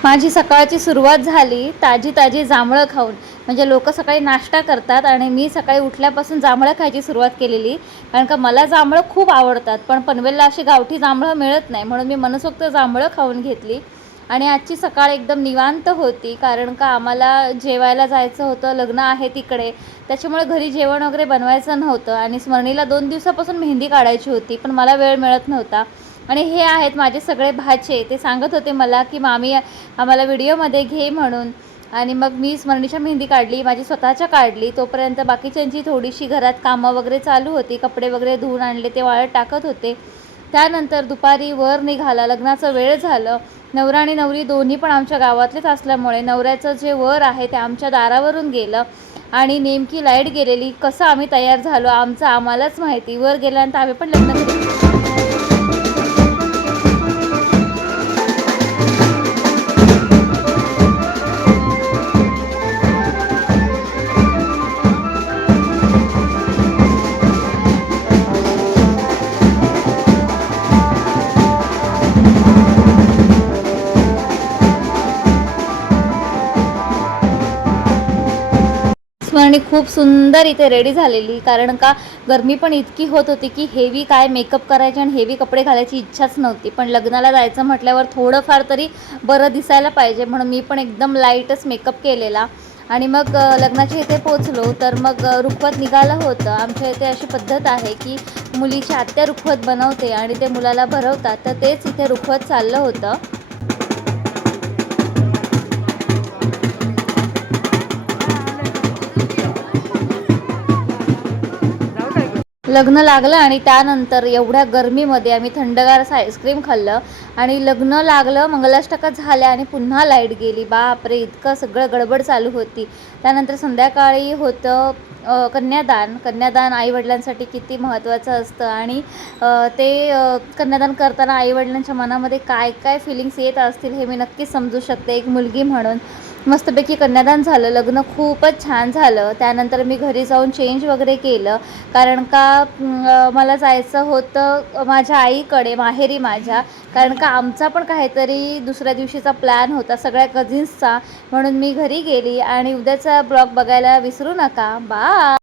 माझी सकाळची सुरुवात झाली ताजी ताजी जांभळं खाऊन. म्हणजे लोक सकाळी नाश्ता करतात आणि मी सकाळी उठल्यापासून जांभळं खायची सुरुवात केलेली. कारण का मला जांभळं खूप आवडतात, पण पनवेलला अशी गावठी जांभळं मिळत नाही, म्हणून मी मनसोक्त जांभळं खाऊन घेतली. आणि आजची सकाळ एकदम निवांत होती, कारण का आम्हाला जेवायला जायचं होतं, लग्न आहे तिकडे. त्याच्यामुळे घरी जेवण वगैरे बनवायचं नव्हतं आणि स्मरणीला 2 दिवसापासून मेहंदी काढायची होती, पण मला वेळ मिळत नव्हता. आणि हे आहेत माझे सगळे भाचे, ते सांगत होते मला की मामी आम्हाला व्हिडिओमध्ये घे म्हणून. आणि मग मी स्मरणीच्या मेहंदी काढली, माझी स्वतःच्या काढली. तोपर्यंत बाकीच्यांची थोडीशी घरात कामं वगैरे चालू होती, कपडे वगैरे धुवून आणले ते वाळत टाकत होते. त्यानंतर दुपारी वर निघाला, लग्नाचं वेळ झालं. नवरा आणि नवरी दोन्ही पण आमच्या गावातलेच असल्यामुळे नवऱ्याचं जे वर आहे ते आमच्या दारावरून गेलं आणि नेमकी लाईट गेलेली. कसं आम्ही तयार झालो आमचं आम्हालाच माहिती. वर गेल्यानंतर आम्ही पण लग्न स्मरणी खूप सुंदर इथे रेडी झालेली, कारण का गरमी पण इतकी होत होती की हेवी काय मेकअप करायचे आणि हेवी कपडे घालायची इच्छाच नव्हती. पण लग्नाला जायचं म्हटल्यावर थोडंफार तरी बरं दिसायला पाहिजे, म्हणून मी पण एकदम लाईटच मेकअप केलेला. आणि मग लग्नाच्या इथे पोचलो तर मग रुखवत निघालं होतं. आमच्या इथे अशी पद्धत आहे की मुलीची आत्या रुखवत बनवते आणि ते मुलाला भरवतात, तर तेच इथे रुखवत चाललं होतं. लग्न लागलं आणि त्यानंतर एवढ्या गरमीमध्ये आम्ही थंडगार असं आईस्क्रीम खाल्लं आणि लग्न लागलं, मंगलाष्टका झाल्या आणि पुन्हा लाईट गेली. बापरे, इतकं सगळं गडबड चालू होती. त्यानंतर संध्याकाळी होतं कन्यादान आईवडिलांसाठी किती महत्त्वाचं असतं आणि ते कन्यादान करताना आईवडिलांच्या मनामध्ये काय काय फिलिंग्स येत असतील हे मी नक्कीच समजू शकते एक मुलगी म्हणून. मस्तपैकी कन्यादान झालं, लग्न खूपच छान झालं. त्यानंतर मी घरी जाऊन चेंज वगैरे केलं, कारण का मला जायचं होतं माझ्या आईकडे माहेरी माझ्या. कारण का आमचा पण काहीतरी दुसऱ्या दिवशीचा प्लॅन होता सगळ्या कझिन्सचा, म्हणून मी घरी गेली. आणि उद्याचा ब्लॉग बघायला विसरू नका. बाय.